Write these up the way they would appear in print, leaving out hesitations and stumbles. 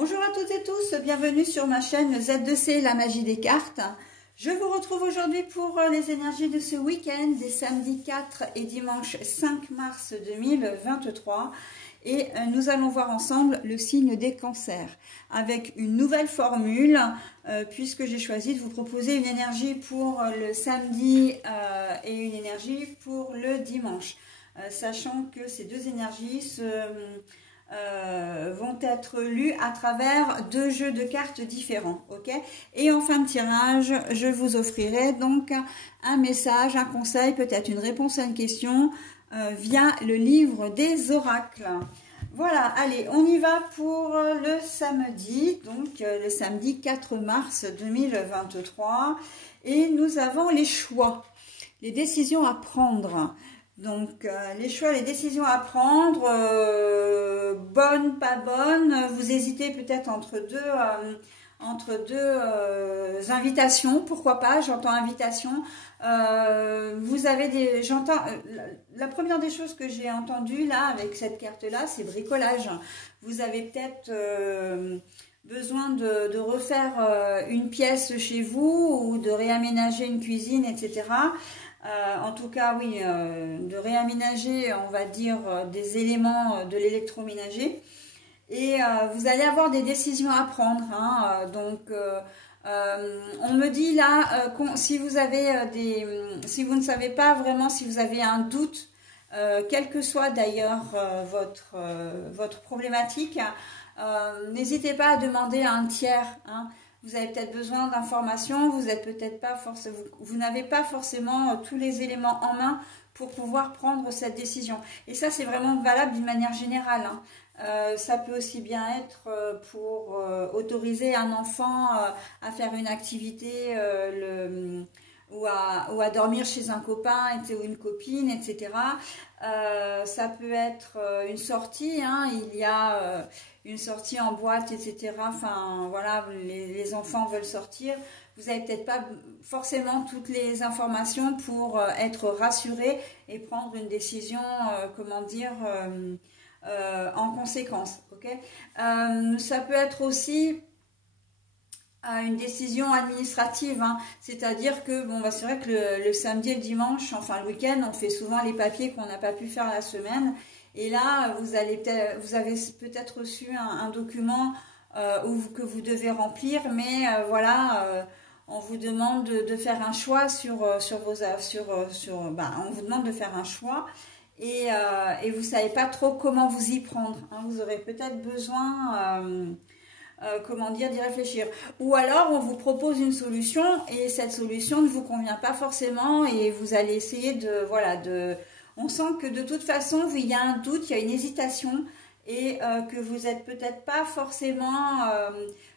Bonjour à toutes et tous, bienvenue sur ma chaîne Z2C, la magie des cartes. Je vous retrouve aujourd'hui pour les énergies de ce week-end, des samedis 4 et dimanche 5 mars 2023. Et nous allons voir ensemble le signe des cancers avec une nouvelle formule puisque j'ai choisi de vous proposer une énergie pour le samedi et une énergie pour le dimanche. Sachant que ces deux énergies vont être lues à travers deux jeux de cartes différents, ok? Et en fin de tirage, je vous offrirai donc un message, un conseil, peut-être une réponse à une question via le livre des oracles. Voilà, allez, on y va pour le samedi, donc le samedi 4 mars 2023. Et nous avons les choix, les décisions à prendre. Donc, les choix, les décisions à prendre, bonnes, pas bonnes, vous hésitez peut-être entre deux invitations, pourquoi pas, j'entends invitation. Vous avez des, j'entends, la première des choses que j'ai entendues là, avec cette carte-là, c'est bricolage. Vous avez peut-être besoin de refaire une pièce chez vous ou de réaménager une cuisine, etc. En tout cas, oui, de réaménager, on va dire, des éléments de l'électroménager. Et vous allez avoir des décisions à prendre. Hein, on me dit là, si vous avez si vous ne savez pas vraiment, si vous avez un doute, quelle que soit d'ailleurs votre problématique, n'hésitez pas à demander à un tiers. Hein. Vous avez peut-être besoin d'informations, vous n'avez pas forcément tous les éléments en main pour pouvoir prendre cette décision. Et ça, c'est vraiment valable d'une manière générale. Hein. Ça peut aussi bien être pour autoriser un enfant à faire une activité ou à dormir chez un copain ou une copine, etc. Ça peut être une sortie, hein, il y a une sortie en boîte, etc. Enfin, voilà, les enfants veulent sortir. Vous n'avez peut-être pas forcément toutes les informations pour être rassuré et prendre une décision, comment dire, en conséquence. Okay, ça peut être aussi une décision administrative, hein. C'est-à-dire que bon, bah, c'est vrai que le samedi et le dimanche, enfin le week-end, on fait souvent les papiers qu'on n'a pas pu faire la semaine. Et là, vous avez peut-être reçu un document que vous devez remplir, mais voilà, on vous demande de faire un choix on vous demande de faire un choix et vous savez pas trop comment vous y prendre. Hein. Vous aurez peut-être besoin comment dire, d'y réfléchir. Ou alors, on vous propose une solution et cette solution ne vous convient pas forcément et vous allez essayer on sent que de toute façon, il y a un doute, il y a une hésitation et que vous n'êtes peut-être pas forcément,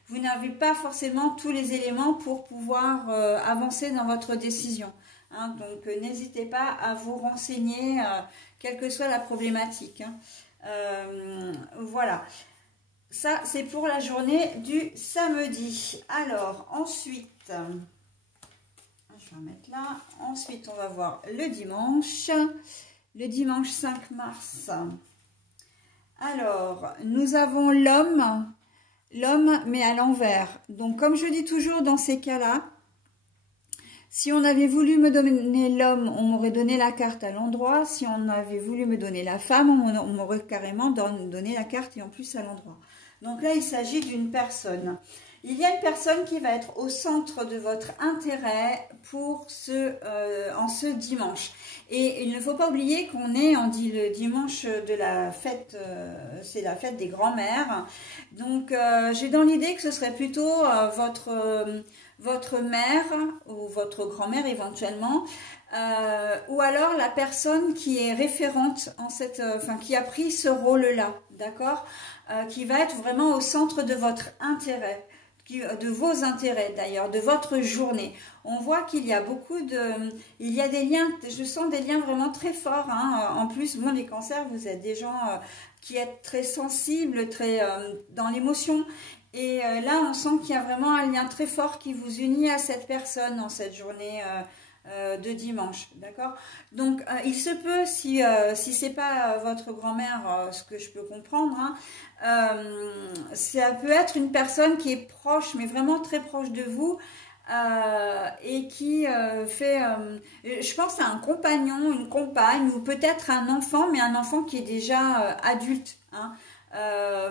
vous n'avez pas forcément tous les éléments pour pouvoir avancer dans votre décision. Hein. Donc, n'hésitez pas à vous renseigner, quelle que soit la problématique. Hein. Voilà. Ça, c'est pour la journée du samedi. Alors, ensuite, je vais remettre là. Ensuite, on va voir le dimanche. Le dimanche 5 mars. Alors, nous avons l'homme, mais à l'envers. Donc, comme je dis toujours dans ces cas-là, si on avait voulu me donner l'homme, on m'aurait donné la carte à l'endroit. Si on avait voulu me donner la femme, on m'aurait carrément donné la carte et en plus à l'endroit. Donc là, il s'agit d'une personne. Il y a une personne qui va être au centre de votre intérêt en ce dimanche. Et il ne faut pas oublier on dit le dimanche de la fête, c'est la fête des grands-mères. Donc j'ai dans l'idée que ce serait plutôt votre mère ou votre grand-mère éventuellement, ou alors la personne qui est référente qui a pris ce rôle-là, d'accord, qui va être vraiment au centre de votre intérêt, de vos intérêts d'ailleurs, de votre journée. On voit qu'il y a il y a des liens, je sens des liens vraiment très forts. Hein. En plus, bon, les cancers, vous êtes des gens qui êtes très sensibles, très dans l'émotion. Et là, on sent qu'il y a vraiment un lien très fort qui vous unit à cette personne en cette journée de dimanche, d'accord. Donc il se peut, si c'est pas votre grand-mère, ce que je peux comprendre, hein, ça peut être une personne qui est proche, mais vraiment très proche de vous, et qui je pense à un compagnon, une compagne, ou peut-être un enfant, mais un enfant qui est déjà adulte, hein.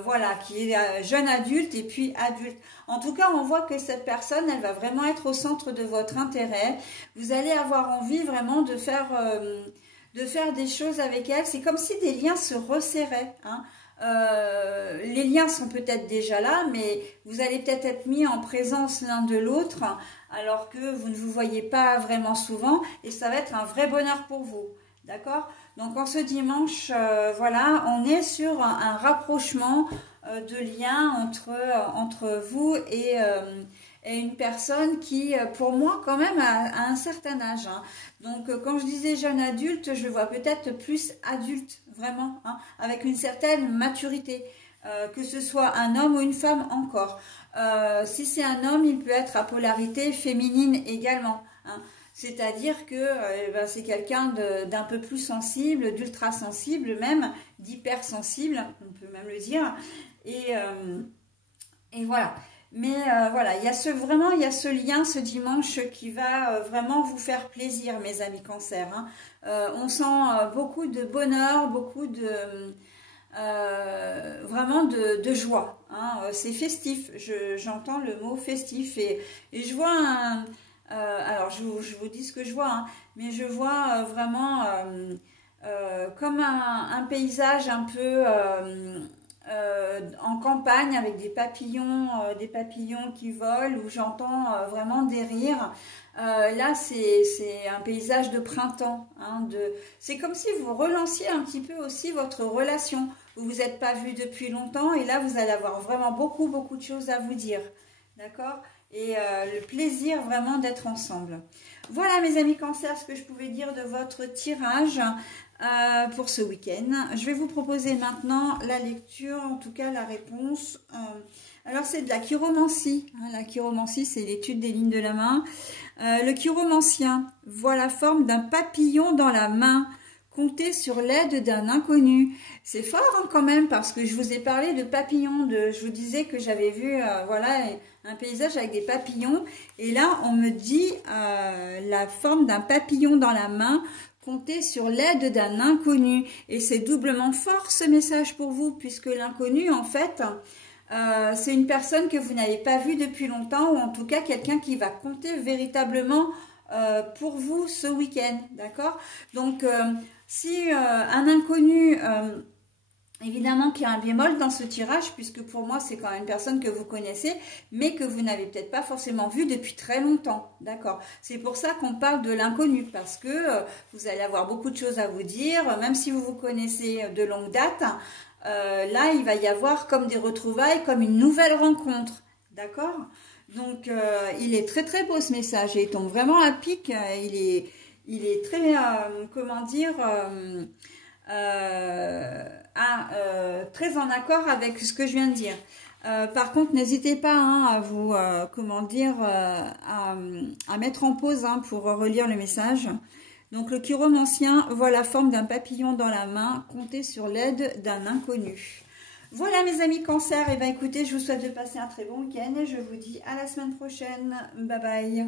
Voilà, qui est jeune adulte et puis adulte. En tout cas, on voit que cette personne, elle va vraiment être au centre de votre intérêt. Vous allez avoir envie vraiment de faire des choses avec elle. C'est comme si des liens se resserraient, hein. Les liens sont peut-être déjà là, mais vous allez peut-être être mis en présence l'un de l'autre, alors que vous ne vous voyez pas vraiment souvent, et ça va être un vrai bonheur pour vous. D'accord? Donc en ce dimanche, voilà, on est sur un rapprochement de lien entre vous et une personne qui, pour moi, quand même, a un certain âge, hein. Donc quand je disais jeune adulte, je vois peut-être plus adulte, vraiment, hein, avec une certaine maturité, que ce soit un homme ou une femme encore. Si c'est un homme, il peut être à polarité féminine également, hein. C'est-à-dire que c'est quelqu'un d'un peu plus sensible, d'ultra sensible même, d'hypersensible, on peut même le dire. Et voilà. Mais voilà, il y a ce lien ce dimanche qui va vraiment vous faire plaisir, mes amis Cancer, hein. On sent beaucoup de bonheur, beaucoup de vraiment de joie, hein. C'est festif. J'entends le mot festif et je vois alors je vous dis ce que je vois, hein, mais je vois vraiment comme un paysage un peu en campagne avec des papillons qui volent, où j'entends vraiment des rires. Là, c'est un paysage de printemps, hein, c'est comme si vous relanciez un petit peu aussi votre relation. Vous vous êtes pas vu depuis longtemps et là, vous allez avoir vraiment beaucoup de choses à vous dire. D'accord? Et le plaisir vraiment d'être ensemble. Voilà mes amis Cancer, ce que je pouvais dire de votre tirage pour ce week-end. Je vais vous proposer maintenant la lecture, en tout cas la réponse. Alors c'est de la chiromancie, hein. La chiromancie, c'est l'étude des lignes de la main. Le chiromancien voit la forme d'un papillon dans la main. Comptez sur l'aide d'un inconnu. C'est fort, hein, quand même, parce que je vous ai parlé de papillons. Je vous disais que j'avais vu voilà, un paysage avec des papillons. Et là, on me dit la forme d'un papillon dans la main. Comptez sur l'aide d'un inconnu. Et c'est doublement fort ce message pour vous, puisque l'inconnu, en fait, c'est une personne que vous n'avez pas vue depuis longtemps, ou en tout cas quelqu'un qui va compter véritablement pour vous ce week-end. D'accord? Donc, si un inconnu, évidemment qu'il y a un bémol dans ce tirage, puisque pour moi c'est quand même une personne que vous connaissez, mais que vous n'avez peut-être pas forcément vue depuis très longtemps, d'accord? C'est pour ça qu'on parle de l'inconnu, parce que vous allez avoir beaucoup de choses à vous dire, même si vous vous connaissez de longue date, là il va y avoir comme des retrouvailles, comme une nouvelle rencontre, d'accord? Donc il est très très beau ce message, et il tombe vraiment à pic, il est très, comment dire, très en accord avec ce que je viens de dire. Par contre, n'hésitez pas, hein, à vous, comment dire, à mettre en pause, hein, pour relire le message. Donc, le chiromancien voit la forme d'un papillon dans la main, comptez sur l'aide d'un inconnu. Voilà mes amis Cancer, et bien écoutez, je vous souhaite de passer un très bon week-end et je vous dis à la semaine prochaine. Bye bye.